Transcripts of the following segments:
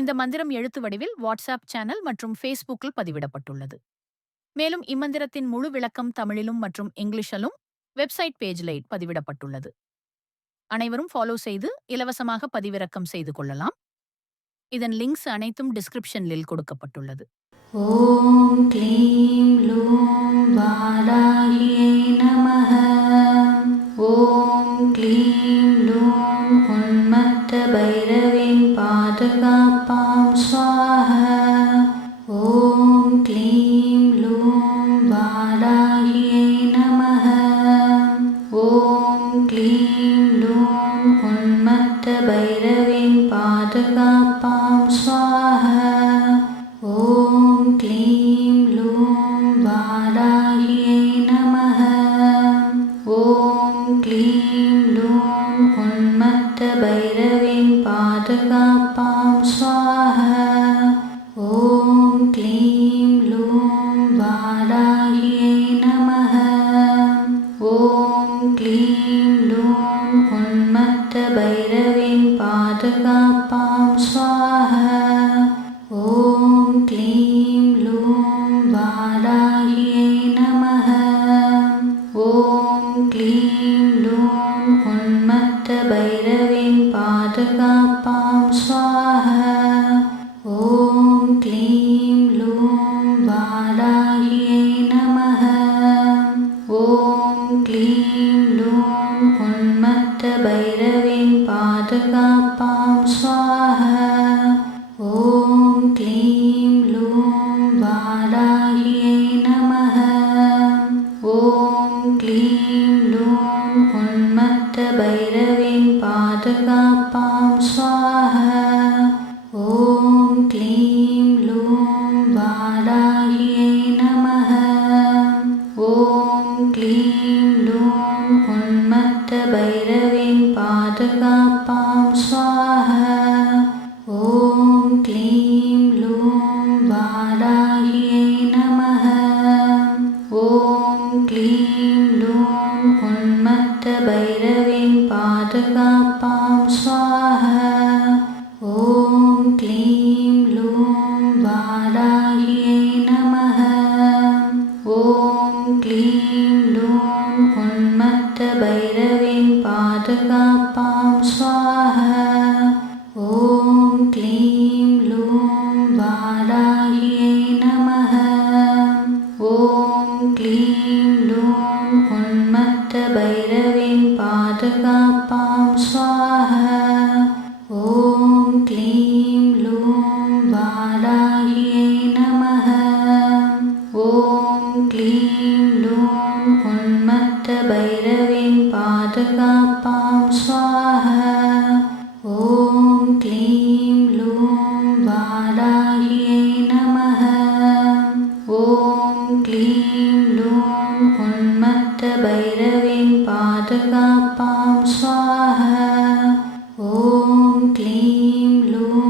இந்த மந்திரம் எழுத்து வடிவில் வாட்ஸ்அப் சேனல் மற்றும் ஃபேஸ்புக்கில் பதிவிடப்பட்டுள்ளது. மேலும் இம்மந்திரத்தின் முழு விளக்கம் தமிழிலும் மற்றும் இங்கிலீஷிலும் வெப்சைட் பேஜில் பதிவிடப்பட்டுள்ளது. அனைவரும் ஃபாலோ செய்து இலவசமாக பதிவிறக்கம் செய்து கொள்ளலாம். இதன் லிங்க்ஸ் அனைத்தும் டிஸ்கிரிப்ஷனில் கொடுக்கப்பட்டுள்ளது. ஓம் க்ளீம் லூம் வாராகியை நமः. ஓம் க்ளீம் லூம் உன்மத்த பைரவின் பாதுகாப்பாம் ஸ்வாஹா. ஓம் க்ளீம் லூம் வாராகியை நமः. ஓம் க்ளீம் லூம் உன்மத்த பைரவின் பாதுகாப்பாம் ஸ்வாஹா. ஓம் க்ளீம் லூம் வாராகியை நமः. ஓம் க்ளீம் லூம் உன்மத்த பைரவின் பாதுகாப்பாம் ஸ்வாஹா. ஓம் க்ளீம் லூம் வாராகியை நமः. ஓம் க்ளீம் லூம் உன்மத்த பைரவின் பாதுகாப்பாம் ஸ்வாஹா. ஓம் க்ளீம் லூம் வாராகியை நமः. ஓம் க்ளீம் லூம் உன்மத்த பைரவின் பாதுகாப்பாம் ஸ்வாஹா. ஓம் க்ளீம் லூம் வாராகியை நமः. ஓம் க்ளீம் லூம் உன்மத்த பைரவின் பாதுகாப்பாம் ஸ்வாஹா. ஓம் க்ளீம் லூம் வாராகியை நமः. ஓம் க்ளீம் லூம் உன்மத்த பைரவின் பாதுகாப்பாம் ஸ்வாஹா. ஓம் க்ளீம் லூம் வாராகியை நமः. ஓம் க்ளீம் லூம் உன்மத்த பைரவின் பாதுகாப்பாம் ஸ்வாஹா. ஓம் க்ளீம் லூம் வாராகியை நமः. ஓம் க்ளீம் லூம் உன்மத்த பைரவின் பாதுகாப்பாம் ஸ்வாஹா. ஓம் க்ளீம் லூம் வாராகியை நமः. ஓம் க்ளீம் லூம் உன்மத்த பைரவின் பாதுகாப்பாம் ஸ்வாஹா. ஓம் க்ளீம் லூம் வாராகியை நமः. ஓம் க்ளீம் லூம் உன்மத்த பைரவின் பாதுகாப்பாம் ஸ்வாஹா. ஓம் க்ளீம் லூம் வாராகியை நமः. ஓம் க்ளீம் லூம் உன்மத்த பைரவின் பாதுகாப்பாம் ஸ்வாஹா. ஓம் க்ளீம் லூம் வாராகியை நமः. ஓம் க்ளீம் லூம் உன்மத்த பைரவின் பாதுகாப்பாம் ஸ்வாஹா. ஓம் க்ளீம் லூம்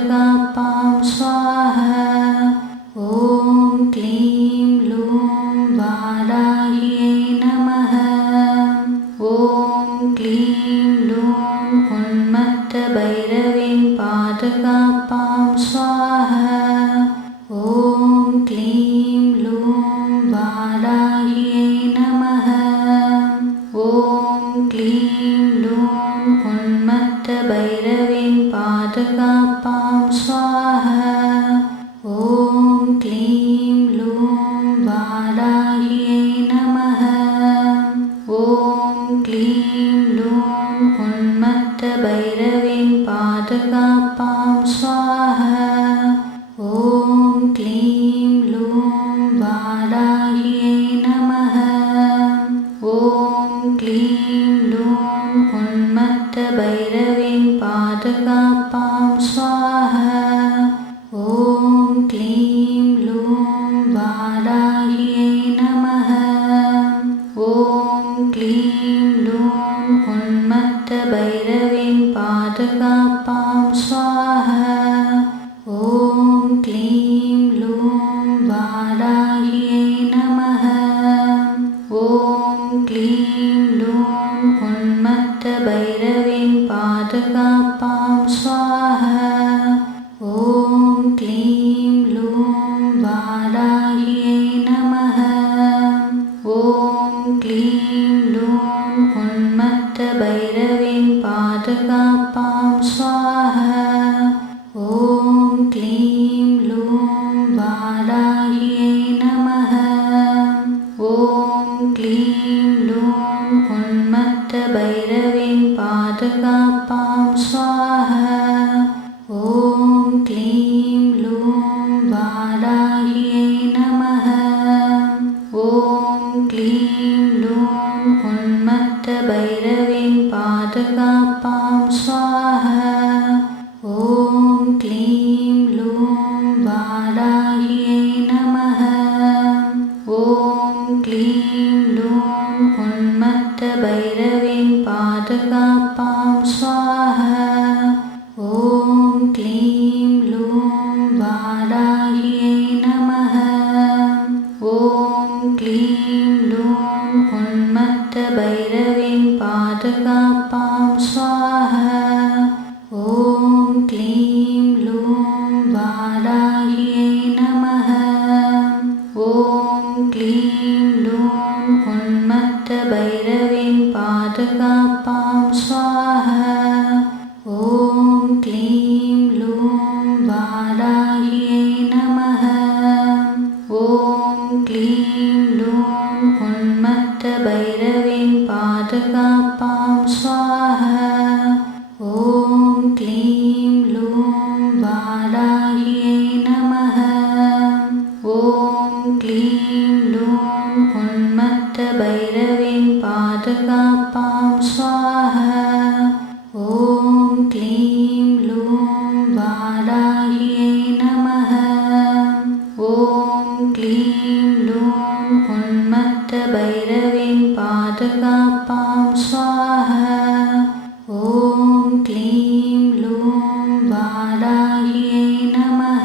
पादकापां स्वाहा। ॐ क्लीं लूं वाराह्यै नमः। ॐ क्लीं लूं उन्मत्तभैरवीं पादकापां स्वाहा। ॐ क्लीं लूं वाराह्यै नमः। ॐ क्लीं लूं उन्मत्तभैरवीं पादकापां स्वाहा। ॐ क्लीं लूं वाराह्यै नमः। ॐ क्लीं लूं उन्मत्तभैरवीं पादकापां स्वाहा। ॐ क्लीं लूं वाराह्यै नमः। ॐ क्लीं लूं उन्मत्तभैरवीं पादकापां स्वाहा। ॐ क्लीं लूं वाराह्यै नमः। ॐ क्लीं लूं उन्मत्तभैरवीं पादकापां स्वाहा। ॐ क्लीं लूं वाराह्यै नमः। ॐ क्लीं लूं उन्मत्तभैरवीं पादकापां स्वाहा। ॐ क्लीं लूं वाराह्यै नमः। ॐ क्लीं लूं उन्मत्तभैरवीं पादकापां स्वाहा। ॐ क्लीं लूं वाराह्यै नमः। ॐ क्लीं लूं उन्मत्तभैरवीं पादकापां स्वाहा। ॐ क्लीं लूं वाराह्यै नमः। ॐ क्लीं लूं उन्मत्तभैरवीं पादकापां स्वाहा। ॐ क्लीं लूं वाराह्यै नमः। ॐ क्लीं लूं उन्मत्तभैरवीं पादकापां स्वाहा। ॐ क्लीं लूं वाराह्यै नमः। ॐ क्लीं लूं उन्मत्तभैरवीं पादकापां स्वाहा। ॐ क्लीं लूं वाराह्यै नमः। ॐ क्लीं लूं उन्मत्तभैरवीं पादकापां स्वाहा। ॐ क्लीं लूं वाराह्यै नमः। ॐ क्लीं लूं उन्मत्तभैरवीं पादकापां स्वाहा। ॐ क्लीं लूं वाराह्यै नमः। ॐ क्लीं लूं उन्मत्तभैरवीं पादकापां स्वाहा। ॐ क्लीं लूं वाराह्यै नमः। ॐ क्लीं लूं उन्मत्तभैरवीं पादकापां स्वाहा। ॐ क्लीं लूं वाराह्यै नमः।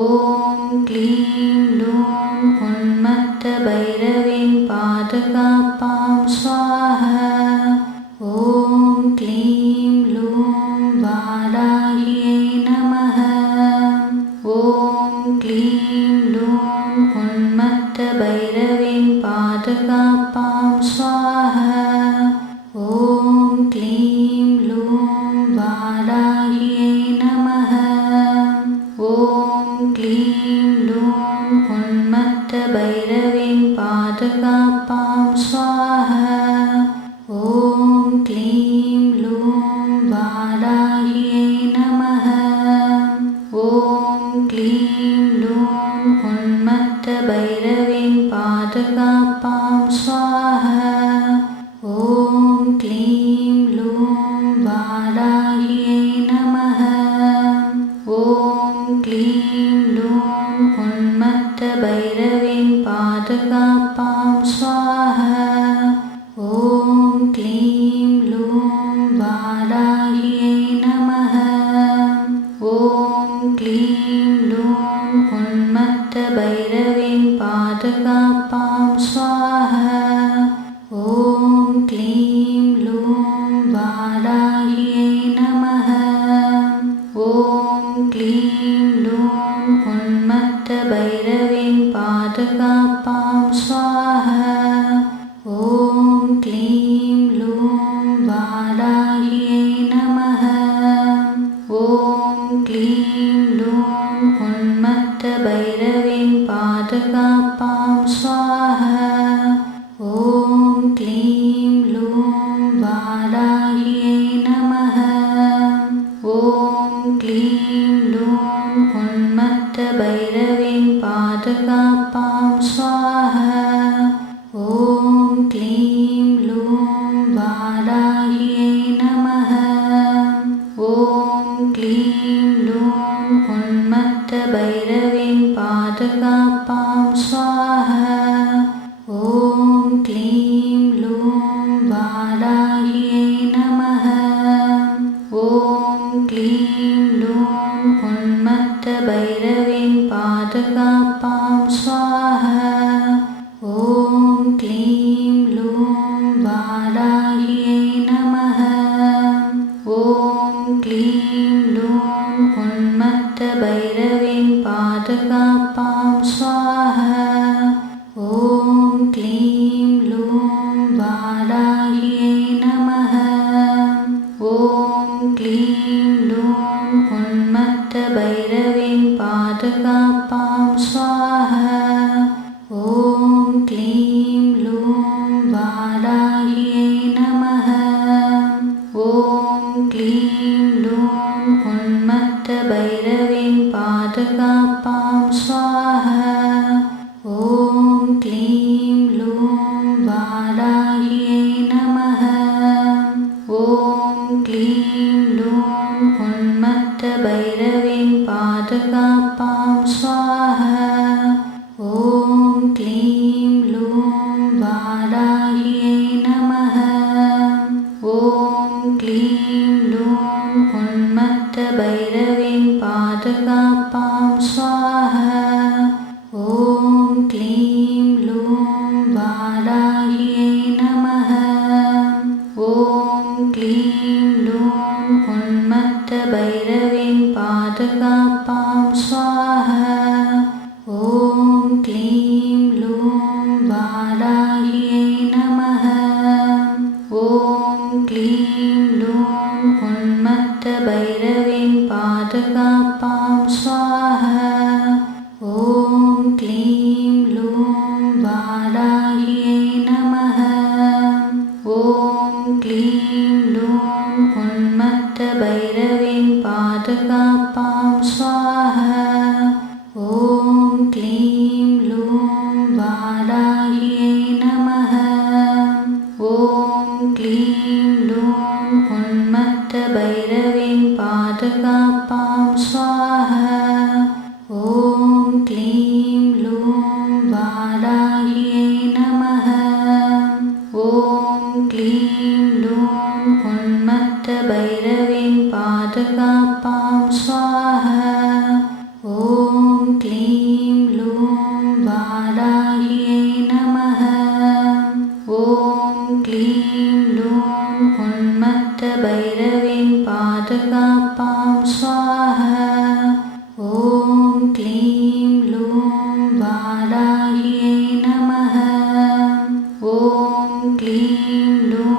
ॐ क्लीं लूं उन्मत्तभैरवीं पादकापां स्वाहा। ॐ क्लीं लूं वाराह्यै नमः। ॐ क्लीं लूं उन्मत्तभैरवीं पादकापां स्वाहा। ॐ क्लीं लूं वाराह्यै नमः। ॐ क्लीं लूं उन्मत्तभैरवीं पादकापां स्वाहा। ॐ क्लीं लूं वाराह्यै नमः। ॐ क्लीं लूं उन्मत्तभैरवीं पादकापां स्वाहा। ॐ क्लीं लूं वाराह्यै नमः। ॐ क्लीं लूं उन्मत्तभैरवीं पादकापां स्वाहा। ॐ क्लीं लूं वाराह्यै नमः। क्लीं लूं वाराह्यै नमः। ॐ क्लीं लूं उन्मत्तभैरवीं पादकापां स्वाहा। ॐ क्लीं लूं वाराह्यै नमः। ॐ क्लीं लूं उन्मत्तभैरवीं पादकापां स्वाहा। ॐ क्लीं लूं वाराह्यै नमः। ॐ क्लीं लूं उन्मत्तभैरवीं पादकापां स्वाहा। ॐ क्लीं लूं वाराह्यै नमः। ॐ क्लीं लूं उन्मत्तभैरवीं पादकापां स्वाहा। ॐ क्लीं लूं वाराह्यै नमः। ॐ क्लीं लूं उन्मत्तभैरवीं पादकापां स्वाहा। ॐ क्लीं लूं वाराह्यै नमः। ॐ क्लीं लूं उन्मत्तभैरवीं पादकापां स्वाहा। ॐ क्लीं लूं वाराह्यै नमः। ॐ क्लीं लूं उन्मत्तभैरवीं पादकापां स्वाहा। ॐ क्लीं लूं वाराह्यै नमः। ॐ क्लीं लूं उन्मत्तभैरवीं पादकापां स्वाहा। ॐ क्लीं लूं वाराह्यै नमः। ॐ क्लीं लूं उन्मत्तभैरवीं पादकापां स्वाहा। ॐ क्लीं लूं वाराह्यै नमः। ॐ क्लीं लूं उन्मत्तभैरवीं पादकापां स्वाहा। ॐ क्लीं लूं वाराह्यै नमः। ॐ क्लीं लूं उन्मत्तभैरवीं पादकापां स्वाहा। ॐ क्लीं लूं वाराह्यै नमः। ॐ क्लीं लूं उन्मत्तभैरवीं पादकापां स्वाहा। ॐ क्लीं लूं वाराह्यै नमः। ॐ क्लीं लूं उन्मत्तभैरवीं पादकापां स्वाहा। ॐ क्लीं लूं वाराह्यै नमः। ॐ क्लीं लूं उन्मत्तभैरवीं पादकापां स्वाहा। ॐ क्लीं लूं वाराह्यै नमः। ॐ क्लीं लूं उन्मत्तभैरवीं पादकापां स्वाहा। ॐ क्लीं लूं वाराह्यै नमः। ॐ क्लीं लूं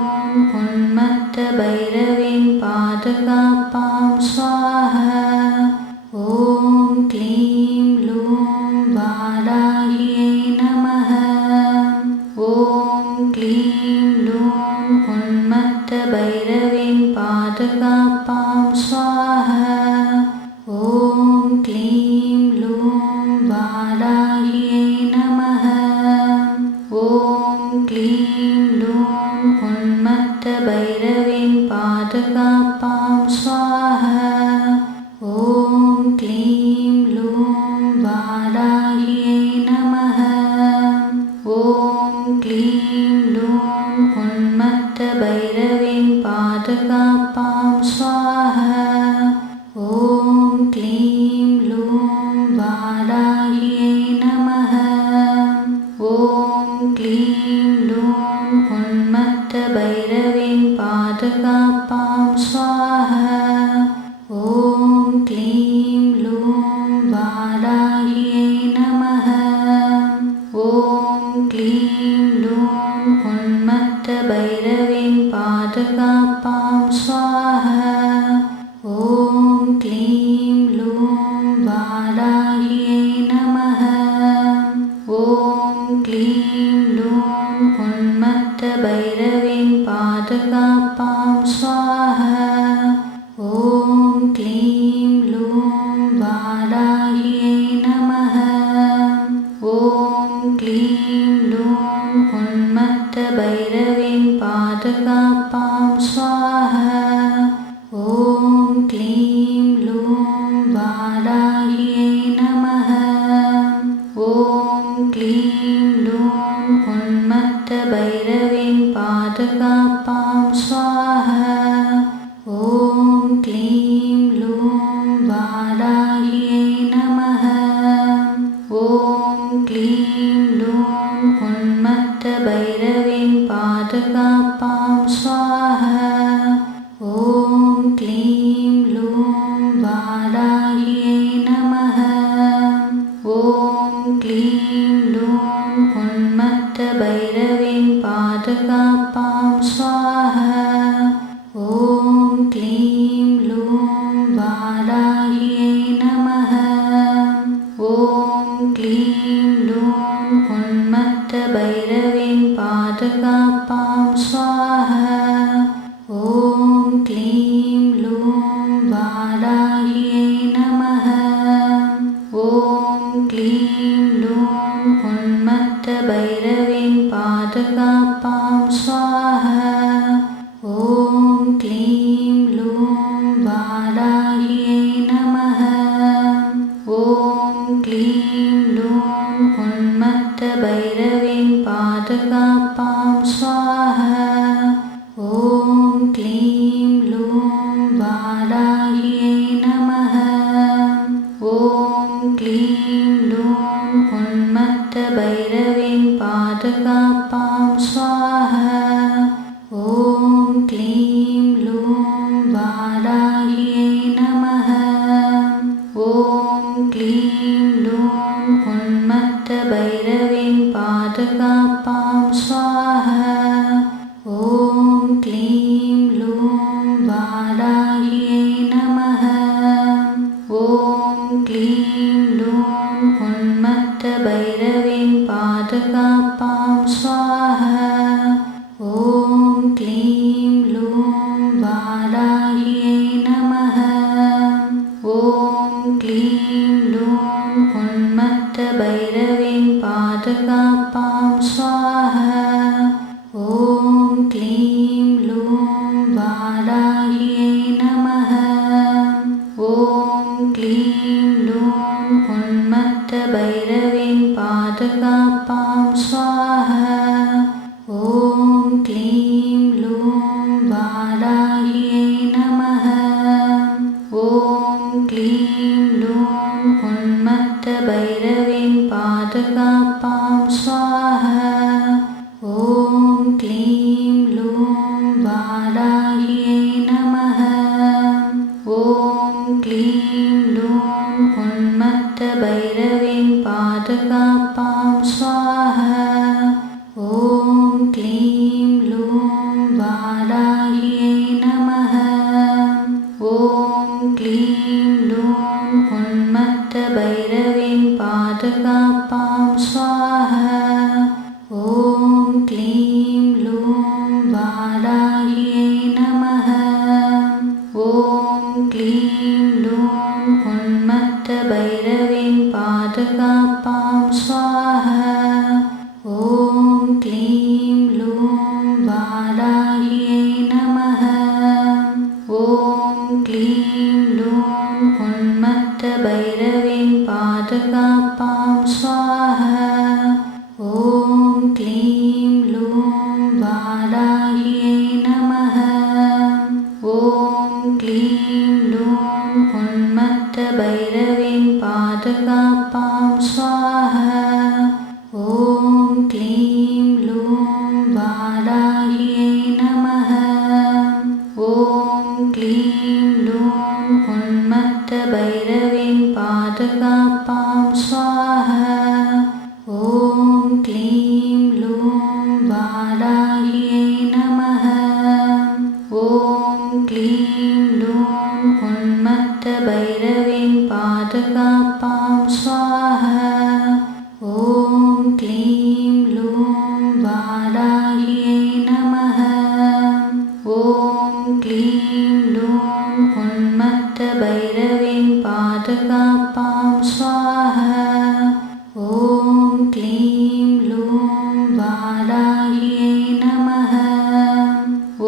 उन्मत्तभैरवीं पादकापां स्वाहा। ॐ क्लीं लूं वाराह्यै नमः। ॐ क्लीं लूं उन्मत्तभैरवीं पादकापां स्वाहा। ॐ क्लीं लूं वाराह्यै नमः। ॐ क्लीं लूं उन्मत्तभैरवीं पादकापां स्वाहा। ॐ क्लीं लूं वाराह्यै नमः। ॐ क्लीं लूं उन्मत्तभैरवीं पादकापां स्वाहा। ॐ क्लीं लूं वाराह्यै नमः। ॐ क्लीं लूं उन्मत्तभैरवीं पादकापां स्वाहा। ॐ क्लीं लूं वाराह्यै नमः। ॐ क्लीं लूं उन्मत्तभैरवीं भैरवीं पादकापां स्वाहा। ॐ क्लीं लूं वाराह्यै नमः। ॐ क्लीं लूं उन्मत्तभैरवीं पादकापां स्वाहा। ॐ क्लीं लूं वाराह्यै नमः। ॐ क्लीं लूं उन्मत्तभैरवीं पादकापां स्वाहा। ॐ क्लीं लूं वाराह्यै नमः। ॐ क्लीं लूं उन्मत्तभैरवीं पादकापां स्वाहा। ॐ क्लीं लूं वाराह्यै नमः। ॐ क्लीं लूं उन्मत्तभैरवीं पादकापां स्वाहा। ॐ क्लीं लूं वाराह्यै नमः। ॐ क्लीं लूं उन्मत्तभैरवीं पादकापां स्वाहा। ॐ क्लीं लूं वाराह्यै नमः। ॐ क्लीं लूं उन्मत्तभैरवीं पादकापां स्वाहा। ॐ क्लीं लूं वाराह्यै नमः। ॐ क्लीं लूं उन्मत्तभैरवीं पादकापां स्वाहा। ॐ क्लीं लूं वाराह्यै नमः। ॐ क्लीं लूं उन्मत्तभैरवीं पादकापां स्वाहा। ॐ क्लीं लूं वाराह्यै नमः। ॐ क्लीं लूं उन्मत्तभैरवीं पादकापां स्वाहा। ॐ क्लीं लूं वाराह्यै नमः। ॐ क्लीं लूं उन्मत्तभैरवीं पादकापां स्वाहा। ॐ क्लीं लूं वाराह्यै नमः। ॐ क्लीं लूं उन्मत्तभैरवीं पादकापां स्वाहा। ॐ क्लीं लूं वाराह्यै नमः। ॐ क्लीं लूं उन्मत्तभैरवीं पादकापां स्वाहा। ॐ क्लीं लूं वाराह्यै नमः। ॐ क्लीं लूं उन्मत्तभैरवीं पादकापां स्वाहा। ॐ क्लीं लूं वाराह्यै नमः। ॐ क्लीं लूं उन्मत्तभैरवीं पादकापां स्वाहा। ॐ क्लीं लूं वाराह्यै नमः। ॐ क्लीं लूं उन्मत्तभैरवीं पादकापां स्वाहा। ॐ क्लीं लूं वाराह्यै नमः। ॐ क्लीं लूं उन्मत्तभैरवीं पादकापां स्वाहा। ॐ क्लीं लूं वाराह्यै नमः। ॐ क्लीं लूं उन्मत्तभैरवीं पादकापां स्वाहा। ॐ क्लीं लूं वाराह्यै नमः। ॐ क्लीं लूं उन्मत्तभैरवीं पादकापां स्वाहा। ॐ क्लीं लूं वाराह्यै नमः। ॐ क्लीं लूं उन्मत्तभैरवीं पादकापां स्वाहा। ॐ क्लीं लूं वाराह्यै नमः।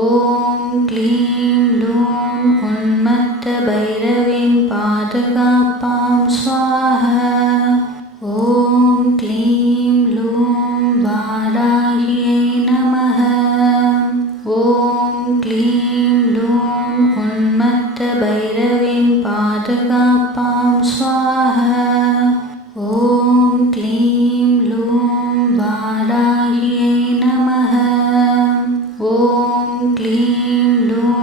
ॐ क्लीं लूं उन्मत्तभैरवीं पादकापां स्वाहा ॐ क्लीं लूं वाराह्यै नमः ॐ क्लीं लूं उन्मत्तभैरवीं पादकापां स्वाहा ॐ क्लीं लूं वाराह्यै नमः ॐ क्लीं लूं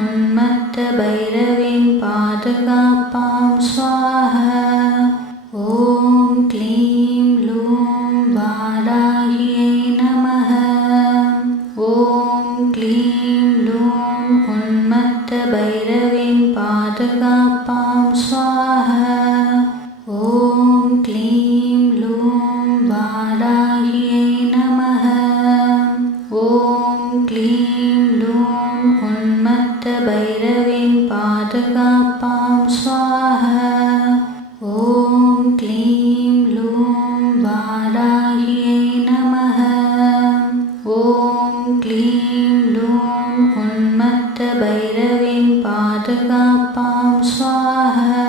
उन्मत्तभैरवीं पादकापां स्वाहा ॐ क्लीं लूं वाराह्यै नमः ॐ क्लीं लूं उन्मत्तभैरवीं पादकापां स्वाहा ॐ क्लीं लूं वाराह्यै नमः ॐ क्लीं लूं उन्मत्तभैरवीं पादकापां स्वाहा ॐ क्लीं लूं वाराह्यै नमः ॐ क्लीं लूं उन्मत्तभैरवीं पादकापां स्वाहा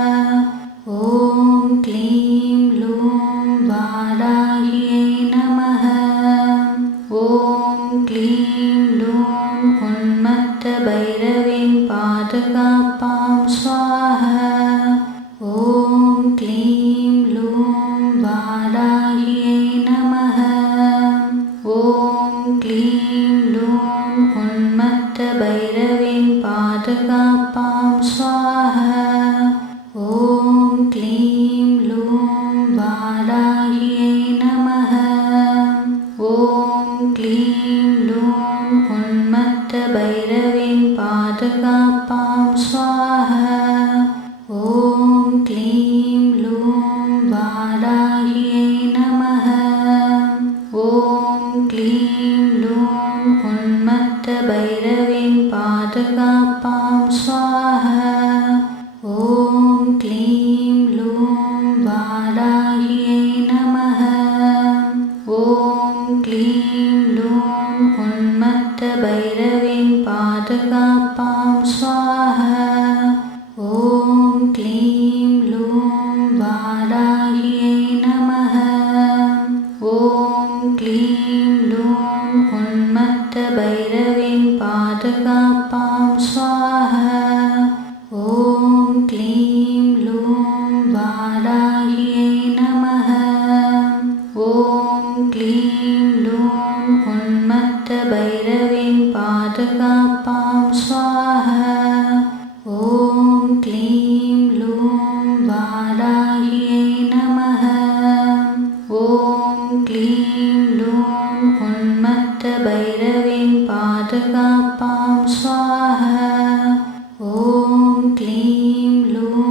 ॐ क्लीं लूं वाराह्यै नमः ॐ क्लीं लूं उन्मत्तभैरवीं पादकापां स्वाहा ॐ क्लीं लूं वाराह्यै नमः ॐ क्लीं लूं उन्मत्तभैरवीं पादकापां स्वाहा ॐ क्लीं लूं वाराह्यै नमः ॐ क्लीं लूं उन्मत्तभैरवीं पादकापां स्वाहा ॐ क्लीं लूं वाराह्यै नमः ॐ क्लीं लूं उन्मत्तभैरवीं पादकापां स्वाहा ॐ क्लीं लूं वाराह्यै नमः ॐ क्लीं लूं उन्मत्तभैरवीं पादकापां स्वाहा ॐ क्लीं लूं वाराह्यै नमः ॐ क्लीं लूं उन्मत्तभैरवीं पादकापां स्वाहा ॐ क्लीं लूं वाराह्यै नमः ॐ क्लीं लूं उन्मत्तभैरवीं पादकापां स्वाहा ॐ क्लीं लूं वाराह्यै नमः ॐ क्लीं लूं उन्मत्तभैरवीं पादकापां स्वाहा ॐ क्लीं लूं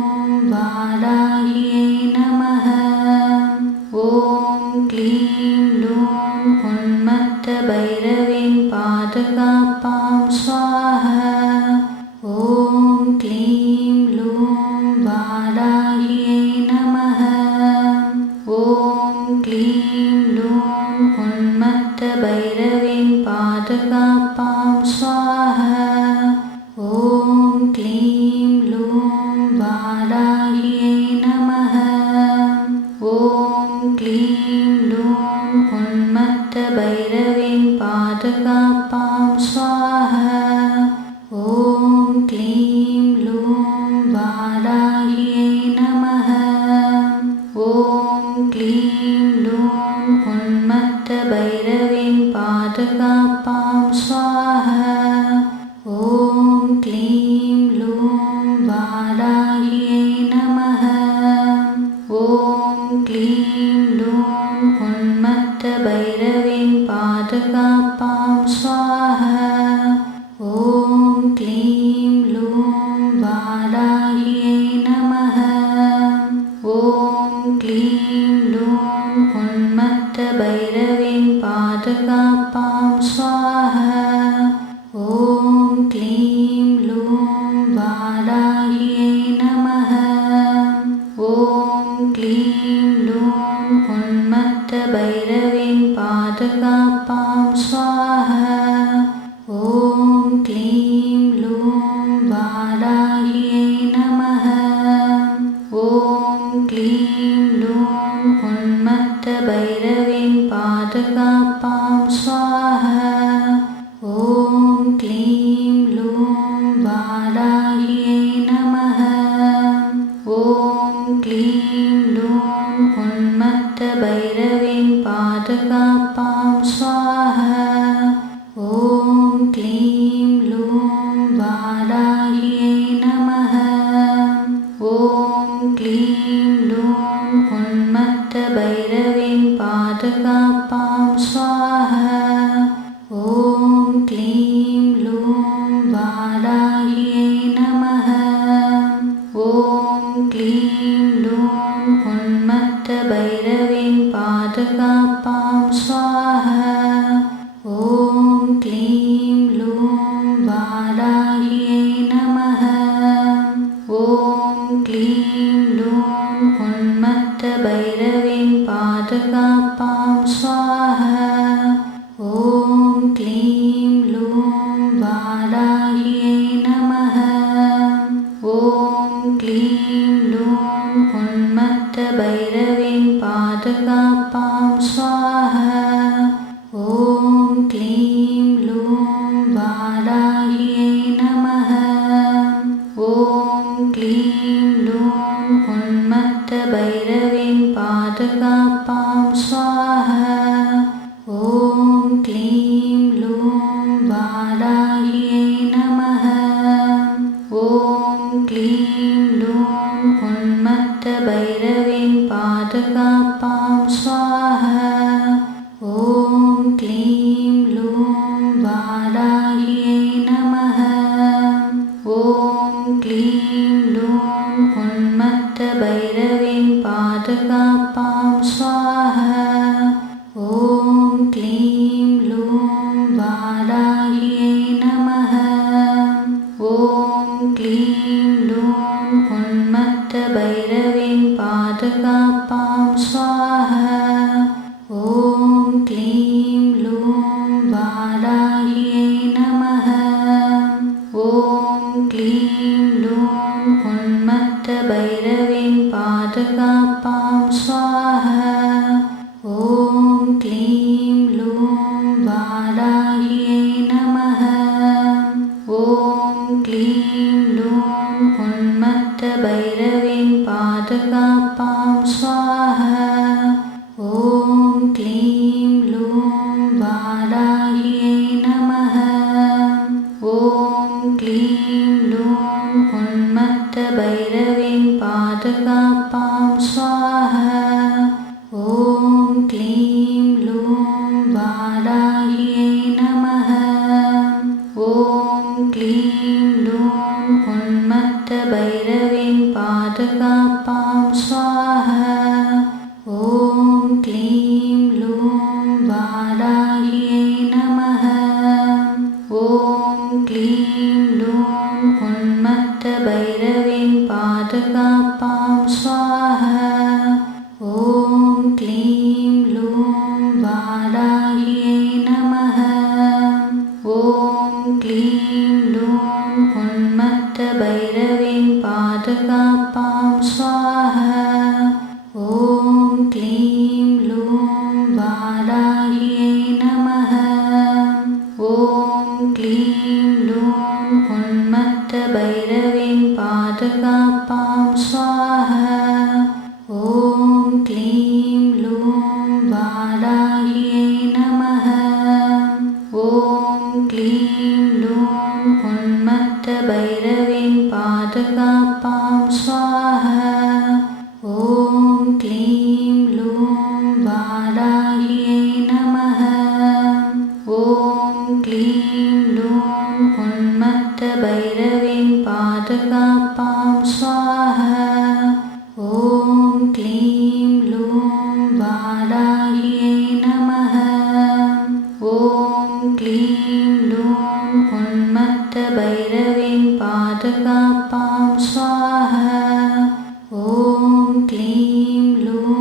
वाराह्यै नमः ॐ क्लीं लूं उन्मत्तभैरवीं पादकापां स्वाहा ॐ क्लीं लूं वाराह्यै नमः ॐ क्लीं लूं उन्मत्तभैरवीं पादकापां स्वाहा ॐ क्लीं लूं वाराह्यै नमः ॐ क्लीं लूं उन्मत्तभैरवीं पादकापां स्वाहा क्लीं लूं वाराह्यै नमः। ॐ क्लीं लूं उन्मत्तभैरवीं पादकापां स्वाहा। ॐ क्लीं लूं वाराह्यै नमः। ॐ क्लीं लूं उन्मत्तभैरवीं पादकापां स्वाहा। ॐ क्लीं लूं वाराह्यै नमः। ॐ क्लीं लूं उन्मत्तभैरवीं पादकापां स्वाहा। ॐ क्लीं लूं वाराह्यै नमः। ॐ क्लीं लूं उन्मत्तभैरवीं पादकापां स्वाहा। ॐ क्लीं लूं वाराह्यै नमः। ॐ क्लीं लूं उन्मत्तभैरवीं पादकापां स्वाहा। ॐ क्लीं लूं वाराह्यै नमः। ॐ क्लीं लूं उन्मत्तभैरवीं पादकापां स्वाहा। ॐ क्लीं लूं वाराह्यै नमः। ॐ क्लीं लूं उन्मत्तभैरवीं पादकापां स्वाहा। ॐ क्लीं लूं वाराह्यै नमः। ॐ क्लीं लूं उन्मत्तभैरवीं पादकापां स्वाहा। ॐ क्लीं लूं वाराह्यै नमः। ॐ क्लीं लूं उन्मत्तभैरवीं पादकापां स्वाहा। ॐ क्लीं लूं वाराह्यै नमः। ॐ क्लीं लूं उन्मत्तभैरवीं पादकापां स्वाहा। ॐ क्लीं लूं वाराह्यै नमः। ॐ क्लीं लूं उन्मत्तभैरवीं पादकापां स्वाहा। ॐ क्लीं लूं वाराह्यै नमः। ॐ क्लीं लूं उन्मत्तभैरवीं पादकापां स्वाहा। ॐ क्लीं लूं वाराह्यै नमः। ॐ क्लीं लूं उन्मत्तभैरवीं पादकापां स्वाहा। ॐ क्लीं लूं वाराह्यै नमः। ॐ क्लीं लूं उन्मत्तभैरवीं पादकापां स्वाहा। ॐ क्लीं लूं वाराह्यै नमः। ॐ क्लीं लूं उन्मत्तभैरवीं पादकापां स्वाहा। ॐ क्लीं लूं वाराह्यै नमः। ॐ क्लीं लूं उन्मत्तभैरवीं पादकापां स्वाहा। ॐ क्लीं लूं वाराह्यै नमः। ॐ क्लीं लूं उन्मत्तभैरवीं पादकापां स्वाहा। ॐ क्लीं लूं वाराह्यै नमः। ॐ क्लीं लूं उन्मत्तभैरवीं पादकापां स्वाहा। ॐ क्लीं लूं वाराह्यै नमः। ॐ क्लीं लूं उन्मत्तभैरवीं पादकापां स्वाहा। ॐ क्लीं लूं वाराह्यै नमः। ॐ क्लीं लूं उन्मत्तभैरवीं पादकापां स्वाहा। ॐ क्लीं लूं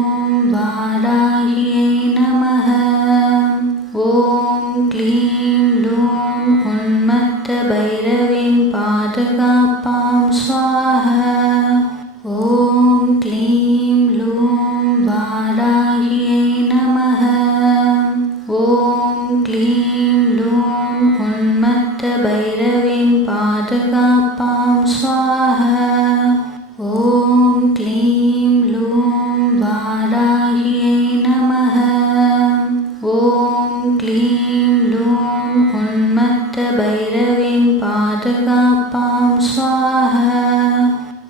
वाराह्यै नमः। ॐ क्लीं लूं उन्मत्तभैरवीं पादकापां स्वाहा। ॐ क्लीं लूं वाराह्यै नमः। ॐ क्लीं लूं उन्मत्तभैरवीं पादकापां स्वाहा। ॐ क्लीं लूं वाराह्यै नमः। ॐ क्लीं लूं उन्मत्तभैरवीं पादकापां स्वाहा।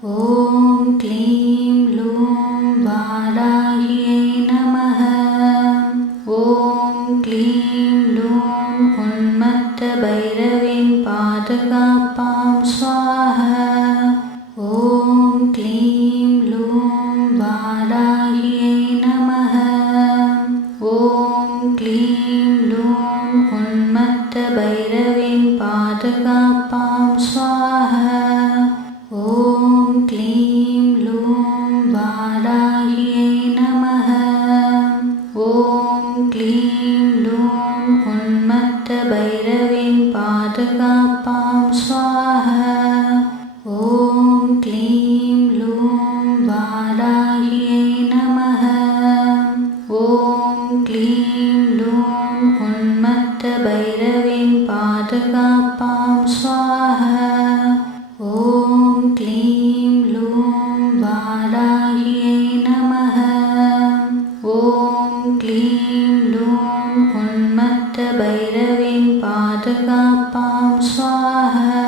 ॐ क्लीं लूं वाराह्यै नमः। ॐ क्लीं लूं उन्मत्तभैरवीं पादकापां स्वाहा। ॐ क्लीं लूं वाराह्यै नमः। ॐ क्लीं लूं उन्मत्तभैरवीं पादकापां स्वाहा। ॐ क्लीं लूं वाराह्यै नमः। ॐ क्लीं लूं उन्मत्तभैरवीं पादकापां स्वाहा। ॐ क्लीं लूं वाराह्यै नमः। ॐ क्लीं लूं उन्मत्तभैरवीं पादकापां स्वाहा। ॐ क्लीं लूं वाराह्यै नमः। ॐ क्लीं लूं उन्मत्तभैरवीं पादकापां स्वाहा।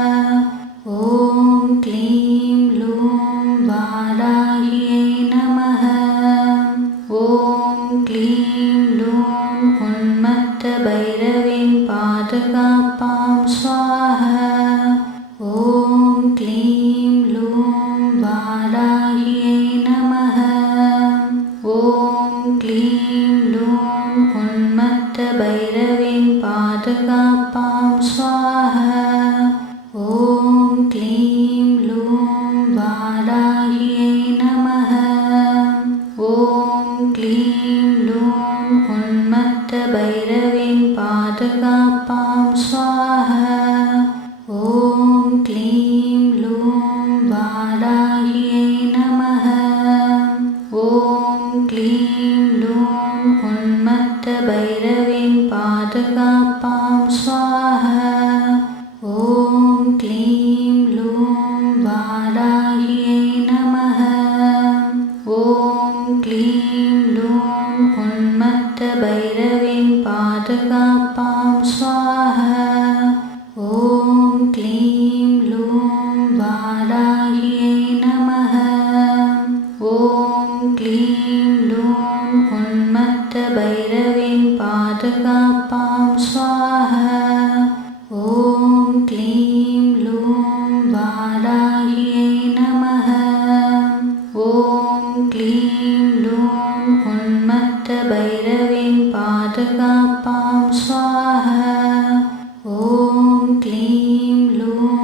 ॐ क्लीं लूं वाराह्यै नमः। ॐ क्लीं लूं उन्मत्तभैरवीं पादकापां स्वाहा। ॐ क्लीं लूं वाराह्यै नमः। ॐ क्लीं लूं उन्मत्तभैरवीं पादकापां स्वाहा। ॐ क्लीं लूं वाराह्यै नमः। ॐ क्लीं लूं उन्मत्तभैरवीं पादकापां स्वाहा। ॐ क्लीं लूं वाराह्यै नमः। ॐ क्लीं लूं उन्मत्तभैरवीं पादकापां स्वाहा। ॐ क्लीं लूं वाराह्यै नमः। ॐ क्लीं लूं उन्मत्तभैरवीं पादकापां स्वाहा। ॐ क्लीं लूं वाराह्यै नमः। ॐ क्लीं लूं उन्मत्तभैरवीं पादकापां स्वाहा। ॐ क्लीं लूं वाराह्यै नमः। ॐ क्लीं लूं उन्मत्तभैरवीं पादकापां स्वाहा। ॐ क्लीं लूं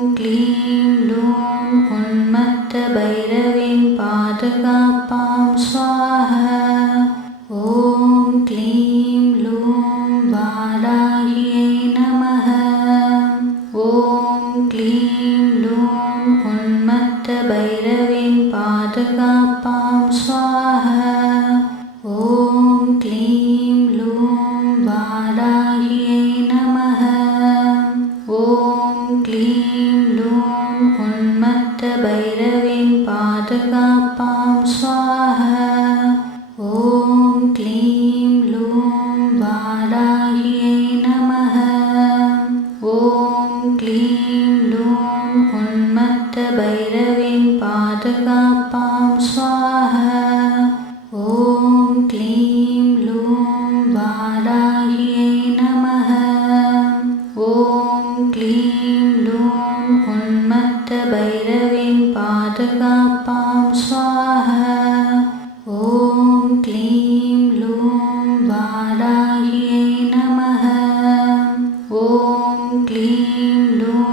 क्लीं लूं उन्मत्तभैरवीं पादकापां स्वाहा। ॐ क्लीं लूं वाराह्यै नमः। ॐ क्लीं लूं उन्मत्तभैरवीं पादकापां स्वाहा। ॐ क्लीं लूं वाराह्यै नमः। ॐ क्लीं लूं उन्मत्तभैरवीं पादकापां स्वाहा। ॐ क्लीं लूं वाराह्यै नमः। ॐ क्लीं लूं उन्मत्तभैरवीं पादकापां स्वाहा। ॐ क्लीं लूं वाराह्यै नमः। ॐ क्लीं लूं उन्मत्तभैरवीं पादकापां स्वाहा। ॐ क्लीं लूं वाराह्यै नमः। ॐ क्लीं लूं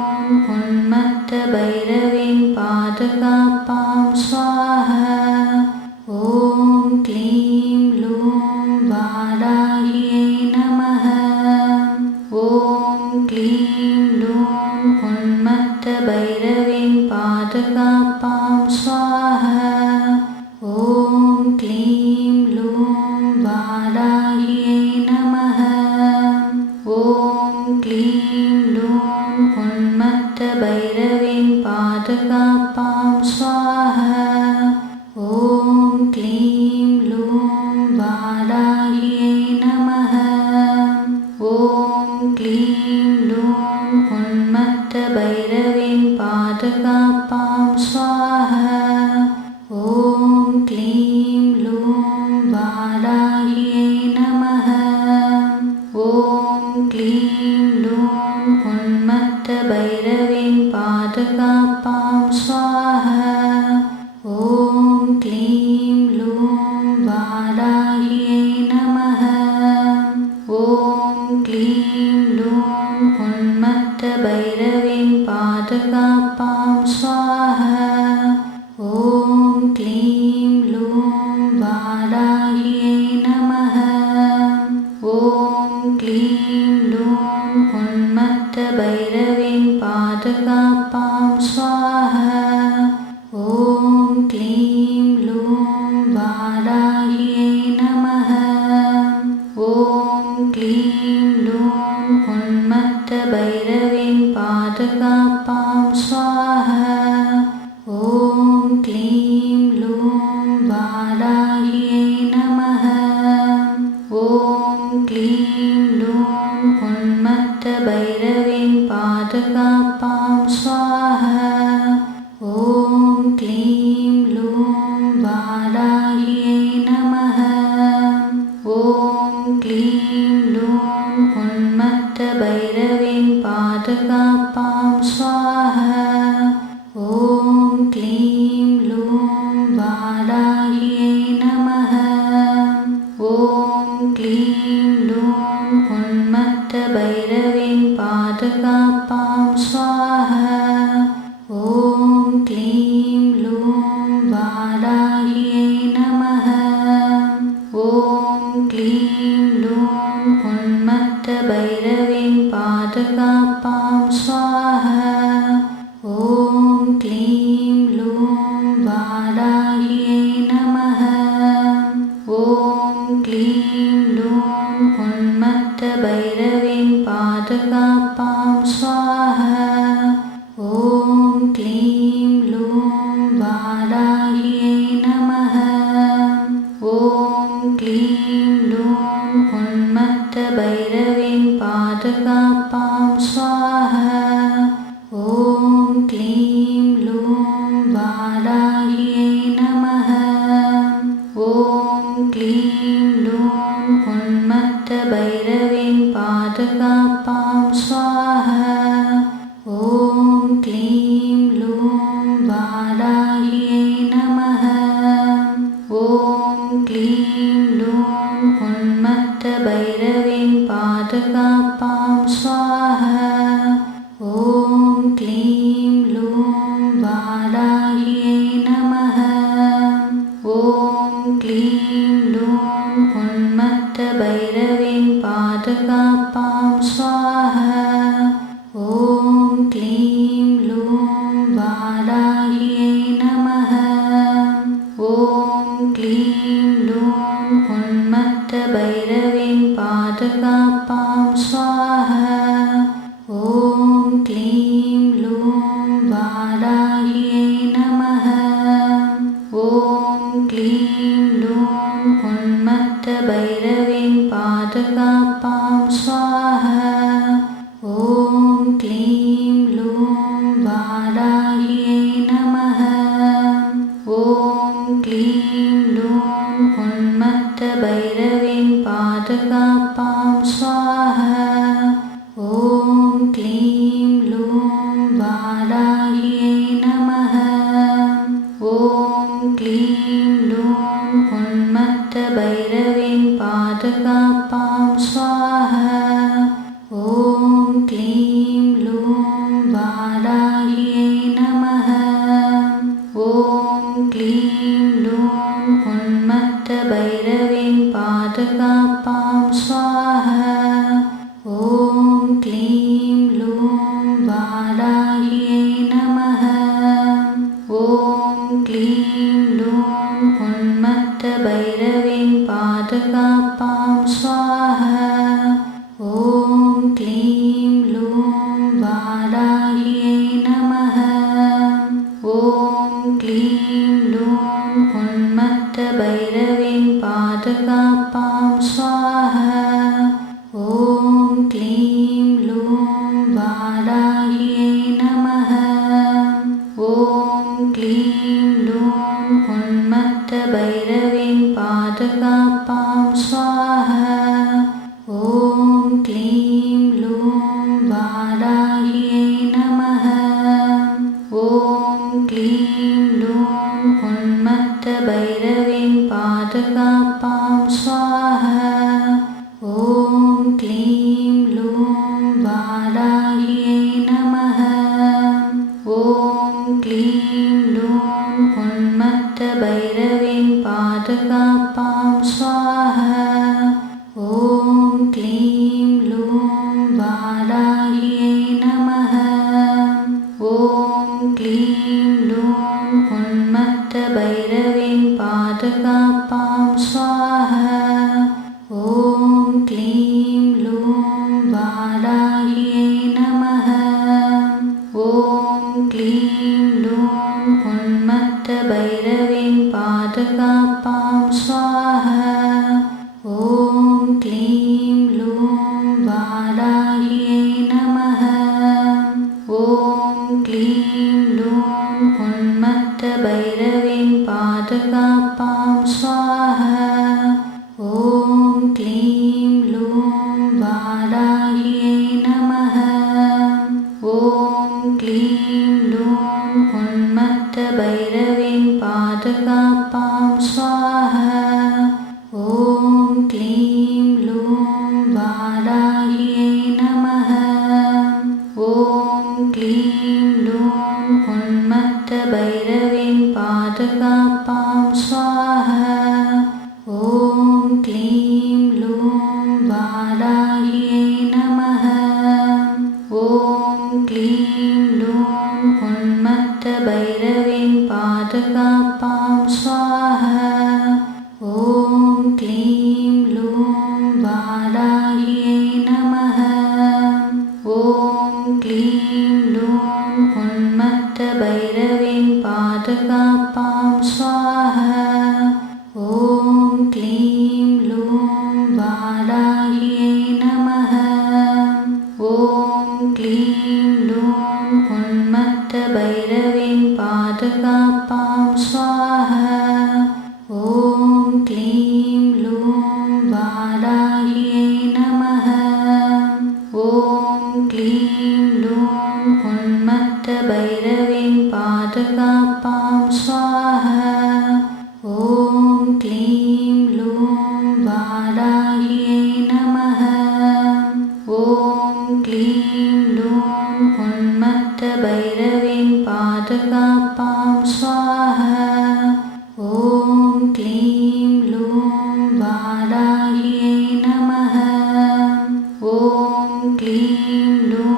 उन्मत्तभैरवीं पादकापां स्वाहा। ॐ क्लीं लूं वाराह्यै नमः। ॐ क्लीं लूं उन्मत्तभैरवीं पादकापां स्वाहा। ॐ क्लीं लूं वाराह्यै नमः। ॐ क्लीं लूं उन्मत्तभैरवीं पादकापां स्वाहा। ॐ क्लीं लूं वाराह्यै नमः। ॐ क्लीं लूं उन्मत्तभैरवीं पादकापां स्वाहा। ॐ क्लीं लूं वाराह्यै नमः। ॐ क्लीं लूं उन्मत्तभैरवीं पादकापां स्वाहा। ॐ क्लीं लूं वाराह्यै नमः। ॐ क्लीं लूं उन्मत्तभैरवीं पादकापां स्वाहा। ॐ क्लीं लूं वाराह्यै नमः। ॐ क्लीं लूं उन्मत्तभैरवीं पादकापां स्वाहा। ॐ क्लीं लूं वाराह्यै नमः। ॐ क्लीं लूं उन्मत्तभैरवीं पादकापां स्वाहा। ॐ क्लीं लूं वाराह्यै नमः। ॐ क्लीं लूं उन्मत्तभैरवीं पादकापां स्वाहा। ॐ क्लीं लूं वाराह्यै नमः। ॐ क्लीं लूं उन्मत्तभैरवीं पादकापां स्वाहा। ॐ क्लीं लूं वाराह्यै नमः। ॐ क्लीं लूं उन्मत्तभैरवीं पादकापां स्वाहा। ॐ क्लीं लूं वाराह्यै नमः। ॐ क्लीं लूं उन्मत्तभैरवीं पादकापां स्वाहा। ॐ क्लीं लूं उन्मत्तभैरवीं पादकापां स्वाहा ॐ क्लीं लूं वाराह्यै नमः ॐ क्लीं लूं उन्मत्तभैरवीं पादकापां स्वाहा ॐ क्लीं लूं वाराह्यै नमः ॐ क्लीं लूं उन्मत्तभैरवीं पादकापां स्वाहा ॐ क्लीं लूं वाराह्यै नमः ॐ क्लीं लूं उन्मत्तभैरवीं पादकापां स्वाहा ॐ क्लीं लूं वाराह्यै नमः ॐ क्लीं लूं उन्मत्तभैरवीं पादकापां स्वाहा ॐ क्लीं लूं वाराह्यै नमः ॐ क्लीं लूं उन्मत्तभैरवीं पादकापां स्वाहा ॐ क्लीं लूं वाराह्यै नमः ॐ क्लीं लूं उन्मत्तभैरवीं पादकापां स्वाहा ॐ क्लीं लूं वाराह्यै नमः ॐ क्लीं लूं उन्मत्तभैरवीं पादकापां स्वाहा ॐ क्लीं लूं वाराह्यै नमः ॐ क्लीं लूं उन्मत्तभैरवीं पादकापां स्वाहा ॐ क्लीं लूं वाराह्यै नमः ॐ क्लीं लूं उन्मत्तभैरवीं पादकापां स्वाहा ॐ क्लीं लूं वाराह्यै नमः ॐ क्लीं लूं उन्मत्तभैरवीं पादकापां स्वाहा ॐ क्लीं लूं वाराह्यै नमः ॐ क्लीं लूं उन्मत्तभैरवीं पादकापां स्वाहा ॐ क्लीं लूं वाराह्यै नमः ॐ क्लीं लूं उन्मत्तभैरवीं पादकापां स्वाहा ॐ क्लीं लूं वाराह्यै नमः ॐ क्लीं लूं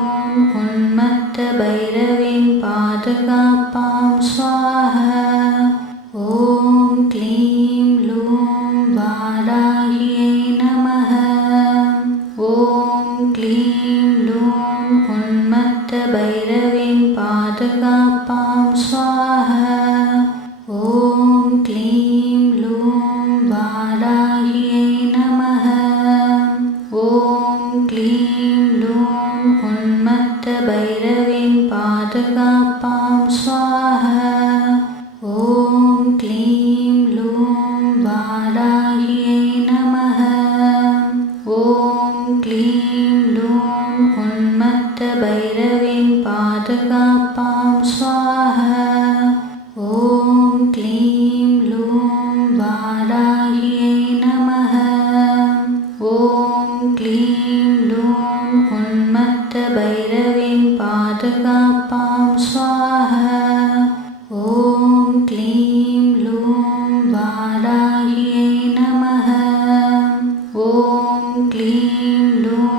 उन्मत्तभैरवीं पादकापां स्वाहा ॐ क्लीं लूं वाराह्यै नमः ॐ क्लीं लूं उन्मत्तभैरवीं पादकापां स्वाहा ॐ क्लीं लूं वाराह्यै नमः ॐ क्लीं लूं उन्मत्तभैरवीं पादकापां स्वाहा ॐ क्लीं लूं वाराह्यै नमः ॐ क्लीं लूं उन्मत्तभैरवीं पादकापां स्वाहा ॐ क्लीं लूं वाराह्यै नमः ॐ क्लीं लूं उन्मत्तभैरवीं पादकापां स्वाहा ॐ क्लीं लूं वाराह्यै नमः ॐ क्लीं लूं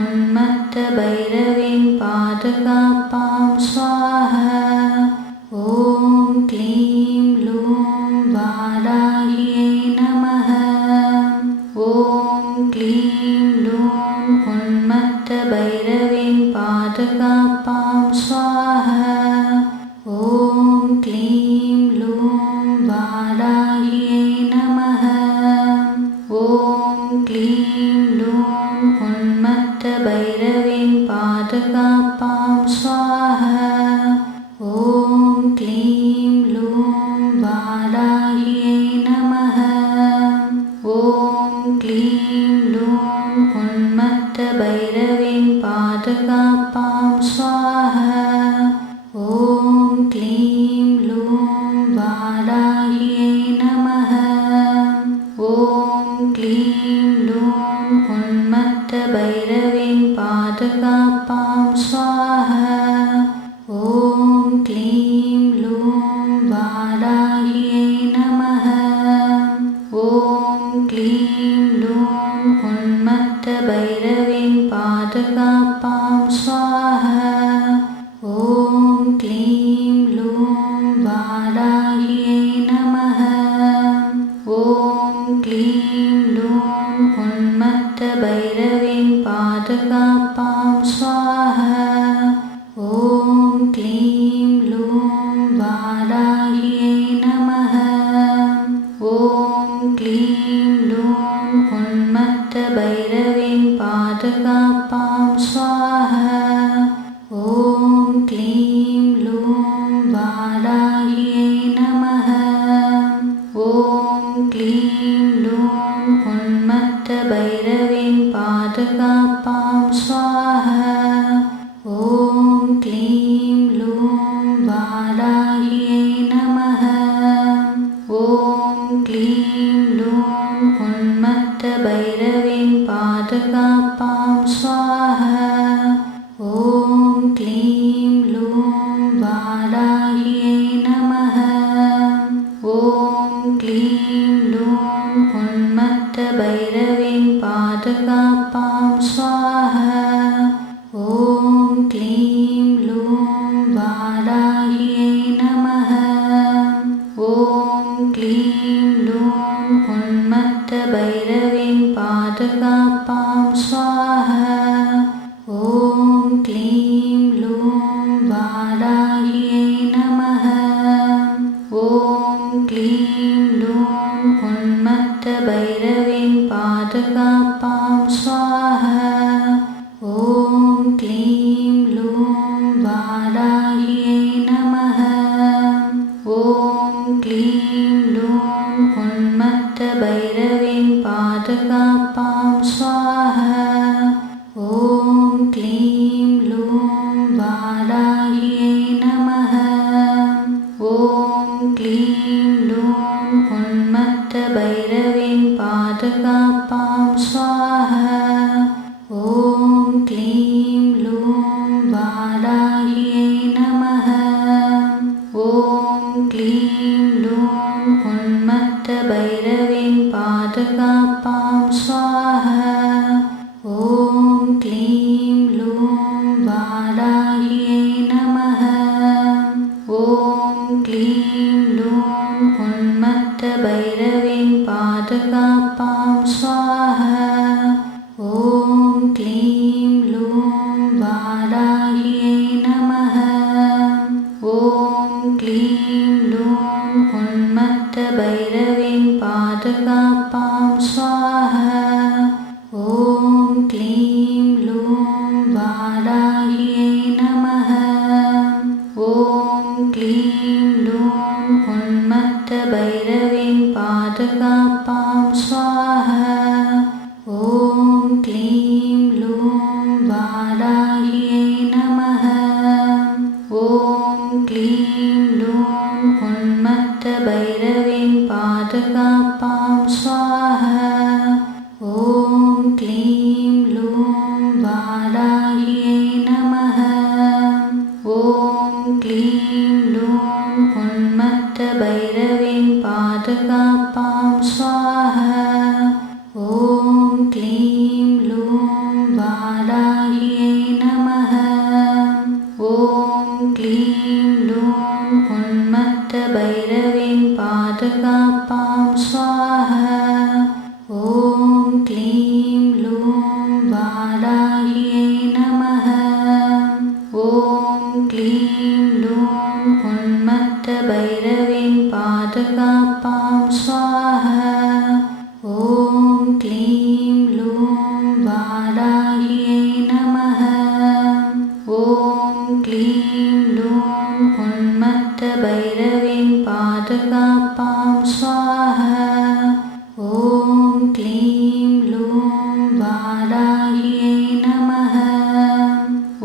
उन्मत्तभैरवीं पादकापां स्वाहा ॐ क्लीं लूं वाराह्यै नमः ॐ क्लीं लूं उन्मत्तभैरवीं पादकापां स्वाहा ॐ ॐ क्लीं लूं उन्मत्तभैरवीं पादकापां स्वाहा ॐ क्लीं लूं वाराह्यै नमः ॐ क्लीं लूं उन्मत्तभैरवीं पादकापां स्वाहा ॐ क्लीं लूं वाराह्यै नमः ॐ क्लीं लूं उन्मत्तभैरवीं पादकापां स्वाहा ॐ क्लीं लूं वाराह्यै नमः ॐ क्लीं लूं उन्मत्तभैरवीं पादकापां स्वाहा ॐ क्लीं लूं वाराह्यै नमः ॐ क्लीं लूं उन्मत्तभैरवीं पादकापां स्वाहा ॐ क्लीं लूं वाराह्यै नमः ॐ क्लीं लूं उन्मत्तभैरवीं पादकापां स्वाहा ॐ क्लीं लूं वाराह्यै नमः ॐ क्लीं लूं उन्मत्तभैरवीं पादकापां स्वाहा ॐ क्लीं लूं वाराह्यै नमः ॐ क्लीं लूं उन्मत्तभैरवीं पादकापां स्वाहा ॐ क्लीं लूं वाराह्यै नमः ॐ क्लीं लूं उन्मत्तभैरवीं पादकापां स्वाहा ॐ क्लीं लूं वाराह्यै नमः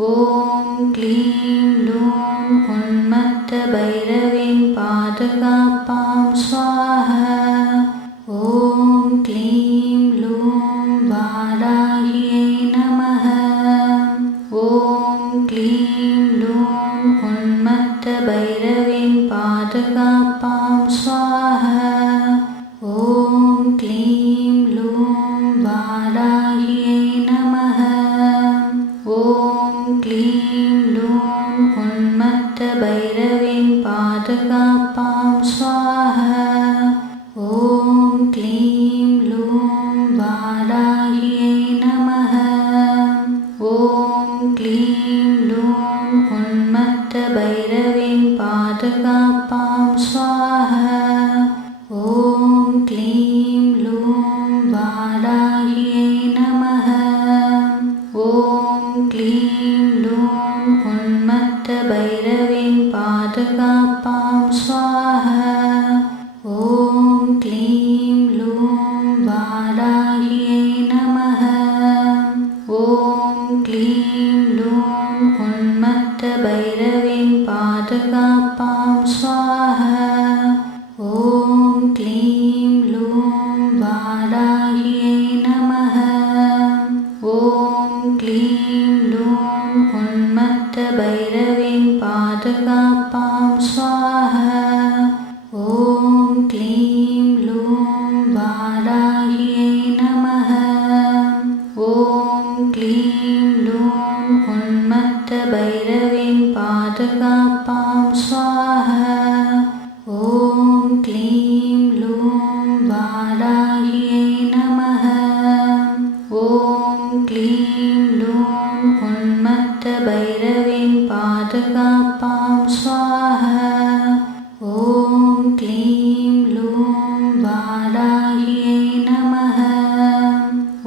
ॐ क्लीं लूं उन्मत्तभैरवीं पादकापां स्वाहा ॐ क्लीं लूं वाराह्यै नमः ॐ क्लीं लूं उन्मत्तभैरवीं पादकापां स्वाहा ॐ क्लीं लूं वाराह्यै नमः ॐ क्लीं लूं उन्मत्तभैरवीं पादकापां स्वाहा ॐ क्लीं लूं वाराह्यै नमः ॐ क्लीं लूं उन्मत्तभैरवीं पादकापां स्वाहा ॐ क्लीं लूं वाराह्यै नमः ॐ क्लीं लूं उन्मत्तभैरवीं पादकापां स्वाहा ॐ क्लीं लूं वाराह्यै नमः ॐ क्लीं लूं उन्मत्तभैरवीं पादकापां स्वाहा ॐ क्लीं लूं वाराह्यै नमः ॐ क्लीं लूं उन्मत्तभैरवीं पादकापां स्वाहा ॐ क्लीं लूं वाराह्यै नमः ॐ क्लीं लूं उन्मत्तभैरवीं पादकापां स्वाहा ॐ क्लीं लूं वाराह्यै नमः ॐ क्लीं लूं उन्मत्तभैरवीं पादकापां स्वाहा ॐ क्लीं लूं वाराह्यै नमः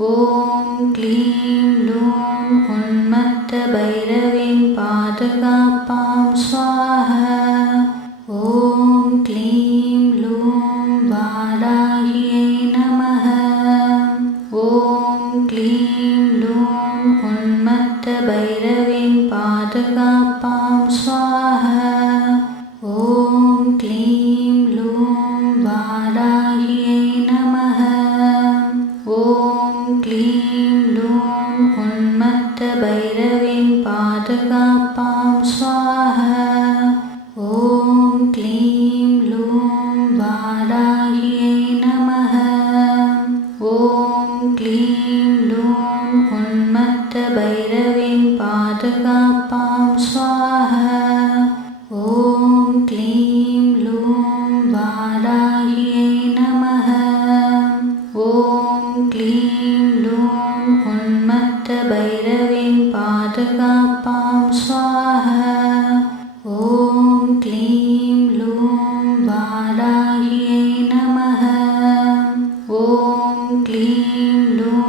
ॐ क्लीं लूं उन्मत्तभैरवीं पादकापां स्वाहा ॐ क्लीं लूं वाराह्यै नमः ॐ क्लीं लूं उन्मत्तभैरवीं पादकापां स्वाहा पादकापां स्वाहा। ॐ क्लीं लूं वाराह्यै नमः। ॐ क्लीं लूं उन्मत्तभैरवीं पादकापां स्वाहा। ॐ क्लीं लूं वाराह्यै नमः। ॐ क्लीं लूं